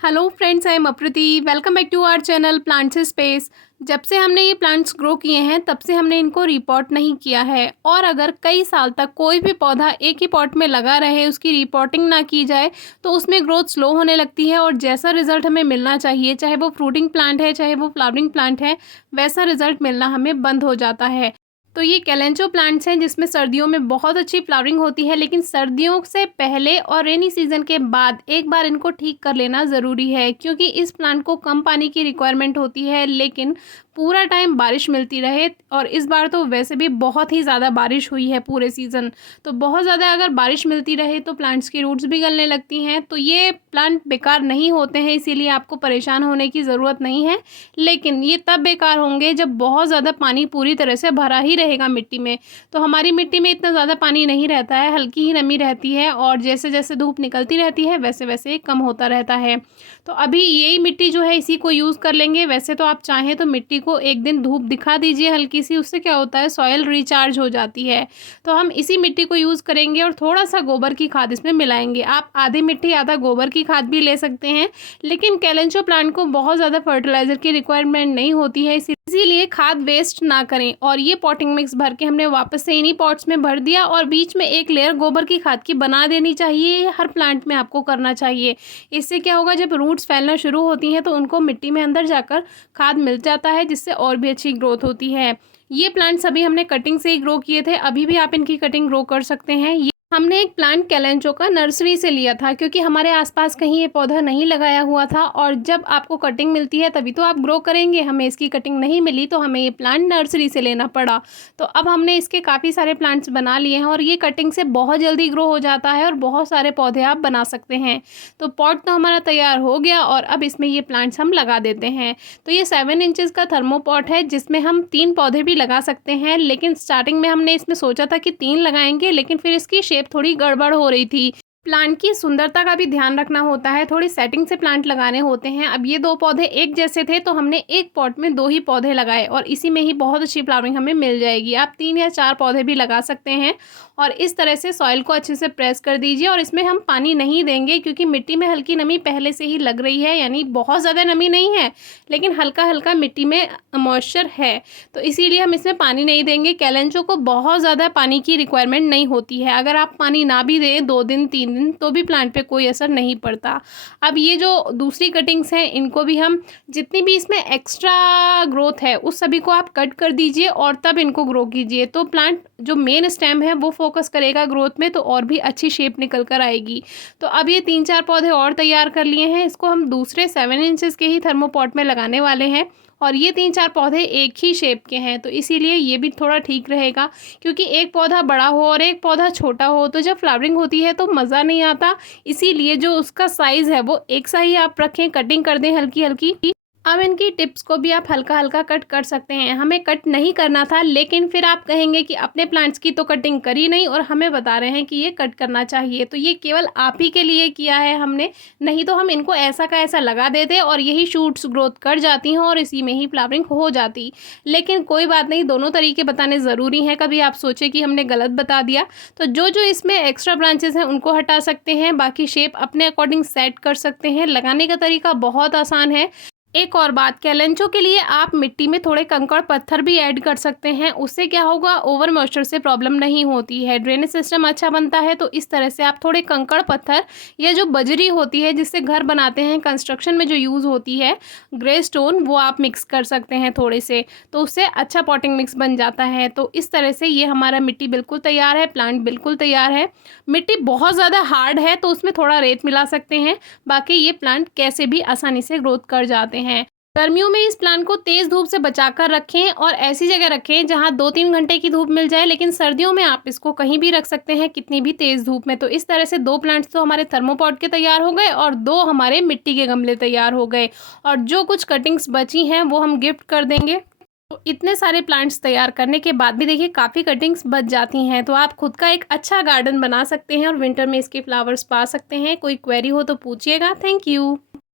Hello friends, I am अप्रति। Welcome back to our channel plants space. जब से हमने ये प्लांट्स ग्रो किए हैं तब से हमने इनको रिपोर्ट नहीं किया है, और अगर कई साल तक कोई भी पौधा एक ही पॉट में लगा रहे, उसकी रिपोर्टिंग ना की जाए तो उसमें ग्रोथ स्लो होने लगती है और जैसा रिजल्ट हमें मिलना चाहिए, चाहे वो फ्रूटिंग प्लांट है चाहे वो फ्लावरिंग प्लांट है, वैसा रिजल्ट मिलना हमें बंद हो जाता है। तो ये कैलेंचो प्लांट्स हैं जिसमें सर्दियों में बहुत अच्छी फ्लावरिंग होती है, लेकिन सर्दियों से पहले और रेनी सीजन के बाद एक बार इनको ठीक कर लेना ज़रूरी है, क्योंकि इस प्लांट को कम पानी की रिक्वायरमेंट होती है लेकिन पूरा टाइम बारिश मिलती रहे। और इस बार तो वैसे भी बहुत ही ज़्यादा बारिश हुई है पूरे सीज़न, तो बहुत ज़्यादा अगर बारिश मिलती रहे तो प्लांट्स की रूट्स भी गलने लगती हैं। तो ये प्लांट बेकार नहीं होते हैं, इसीलिए आपको परेशान होने की ज़रूरत नहीं है। लेकिन ये तब बेकार होंगे जब बहुत ज़्यादा पानी पूरी तरह से भरा ही रहेगा मिट्टी में। तो हमारी मिट्टी में इतना ज़्यादा पानी नहीं रहता है, हल्की ही नमी रहती है, और जैसे जैसे धूप निकलती रहती है वैसे वैसे ये कम होता रहता है। तो अभी यही मिट्टी जो है इसी को यूज़ कर लेंगे। वैसे तो आप चाहें तो मिट्टी को एक दिन धूप दिखा दीजिए हल्की सी, उससे क्या होता है सॉइल रिचार्ज हो जाती है। तो हम इसी मिट्टी को यूज़ करेंगे और थोड़ा सा गोबर की खाद इसमें मिलाएंगे। आप आधी मिट्टी आधा गोबर की खाद भी ले सकते हैं, लेकिन कैलेंचो प्लांट को बहुत ज़्यादा फर्टिलाइज़र की रिक्वायरमेंट नहीं होती है, इसीलिए खाद वेस्ट ना करें। और ये पॉटिंग मिक्स भर के हमने वापस से इन्हीं पॉट्स में भर दिया, और बीच में एक लेयर गोबर की खाद की बना देनी चाहिए। ये हर प्लांट में आपको करना चाहिए। इससे क्या होगा, जब रूट्स फैलना शुरू होती हैं तो उनको मिट्टी में अंदर जाकर खाद मिल जाता है, जिससे और भी अच्छी ग्रोथ होती है। ये प्लांट्स अभी हमने कटिंग से ही ग्रो किए थे, अभी भी आप इनकी कटिंग ग्रो कर सकते हैं। हमने एक प्लांट कैलेंचो का नर्सरी से लिया था, क्योंकि हमारे आसपास कहीं ये पौधा नहीं लगाया हुआ था, और जब आपको कटिंग मिलती है तभी तो आप ग्रो करेंगे। हमें इसकी कटिंग नहीं मिली तो हमें ये प्लांट नर्सरी से लेना पड़ा। तो अब हमने इसके काफ़ी सारे प्लांट्स बना लिए हैं, और ये कटिंग से बहुत जल्दी ग्रो हो जाता है और बहुत सारे पौधे आप बना सकते हैं। तो पॉट तो हमारा तैयार हो गया, और अब इसमें ये प्लांट्स हम लगा देते हैं। तो ये 7 इंचज़ का थर्मोपॉट है, जिसमें हम 3 पौधे भी लगा सकते हैं। लेकिन स्टार्टिंग में हमने इसमें सोचा था कि 3 लगाएंगे, लेकिन फिर इसकी शेप थोड़ी गड़बड़ हो रही थी। प्लांट की सुंदरता का भी ध्यान रखना होता है, थोड़ी सेटिंग से प्लांट लगाने होते हैं। अब ये 2 पौधे एक जैसे थे तो हमने एक पॉट में 2 ही पौधे लगाए, और इसी में ही बहुत अच्छी फ्लावरिंग हमें मिल जाएगी। आप 3 या 4 पौधे भी लगा सकते हैं, और इस तरह से सॉइल को अच्छे से प्रेस कर दीजिए। और इसमें हम पानी नहीं देंगे, क्योंकि मिट्टी में हल्की नमी पहले से ही लग रही है, यानी बहुत ज़्यादा नमी नहीं है लेकिन हल्का हल्का मिट्टी में मॉइस्चर है, तो इसीलिए हम इसमें पानी नहीं देंगे। कैलेंचो को बहुत ज़्यादा पानी की रिक्वायरमेंट नहीं होती है, अगर आप पानी ना भी दें 2 दिन 3 दिन तो भी प्लांट पे कोई असर नहीं पड़ता। अब ये जो दूसरी कटिंग्स हैं इनको भी हम, जितनी भी इसमें एक्स्ट्रा ग्रोथ है उस सभी को आप कट कर दीजिए और तब इनको ग्रो कीजिए। तो प्लांट जो मेन स्टेम है वो फोकस करेगा ग्रोथ में, तो और भी अच्छी शेप निकल कर आएगी। तो अब ये 3-4 पौधे और तैयार कर लिए हैं, इसको हम दूसरे 7 इंचेस के ही थर्मोपॉट में लगाने वाले हैं। और ये 3-4 पौधे एक ही शेप के हैं, तो इसीलिए ये भी थोड़ा ठीक रहेगा, क्योंकि एक पौधा बड़ा हो और एक पौधा छोटा हो तो जब फ्लावरिंग होती है तो मज़ा नहीं आता। इसीलिए जो उसका साइज़ है वो एक सा ही आप रखें, कटिंग कर दें हल्की हल्की। अब इनकी टिप्स को भी आप हल्का हल्का कट कर सकते हैं। हमें कट नहीं करना था, लेकिन फिर आप कहेंगे कि अपने प्लांट्स की तो कटिंग करी नहीं और हमें बता रहे हैं कि ये कट करना चाहिए, तो ये केवल आप ही के लिए किया है हमने, नहीं तो हम इनको ऐसा का ऐसा लगा देते और यही शूट्स ग्रोथ कर जाती हैं और इसी में ही फ्लावरिंग हो जाती। लेकिन कोई बात नहीं, दोनों तरीके बताने ज़रूरी हैं, कभी आप सोचे कि हमने गलत बता दिया। तो जो जो इसमें एक्स्ट्रा ब्रांचेस हैं उनको हटा सकते हैं, बाकी शेप अपने अकॉर्डिंग सेट कर सकते हैं। लगाने का तरीका बहुत आसान है। एक और बात, कैलेंचो के लिए आप मिट्टी में थोड़े कंकड़ पत्थर भी ऐड कर सकते हैं, उससे क्या होगा, ओवर मॉइस्चर से प्रॉब्लम नहीं होती है, ड्रेनेज सिस्टम अच्छा बनता है। तो इस तरह से आप थोड़े कंकड़ पत्थर या जो बजरी होती है जिससे घर बनाते हैं, कंस्ट्रक्शन में जो यूज़ होती है, ग्रे स्टोन, वो आप मिक्स कर सकते हैं थोड़े से, तो उससे अच्छा पॉटिंग मिक्स बन जाता है। तो इस तरह से ये हमारा मिट्टी बिल्कुल तैयार है, प्लांट बिल्कुल तैयार है। मिट्टी बहुत ज़्यादा हार्ड है तो उसमें थोड़ा रेत मिला सकते हैं, बाकी ये प्लांट कैसे भी आसानी से ग्रोथ कर जाते हैं। गर्मियों में इस प्लांट को तेज़ धूप से बचाकर रखें और ऐसी जगह रखें जहां 2-3 घंटे की धूप मिल जाए, लेकिन सर्दियों में आप इसको कहीं भी रख सकते हैं, कितनी भी तेज़ धूप में। तो इस तरह से 2 प्लांट्स तो हमारे थर्मोपॉट के तैयार हो गए और 2 हमारे मिट्टी के गमले तैयार हो गए, और जो कुछ कटिंग्स बची हैं वो हम गिफ्ट कर देंगे। तो इतने सारे प्लांट्स तैयार करने के बाद भी देखिए काफ़ी कटिंग्स बच जाती हैं, तो आप खुद का एक अच्छा गार्डन बना सकते हैं और विंटर में इसके फ्लावर्स पा सकते हैं। कोई क्वेरी हो तो पूछिएगा। Thank you.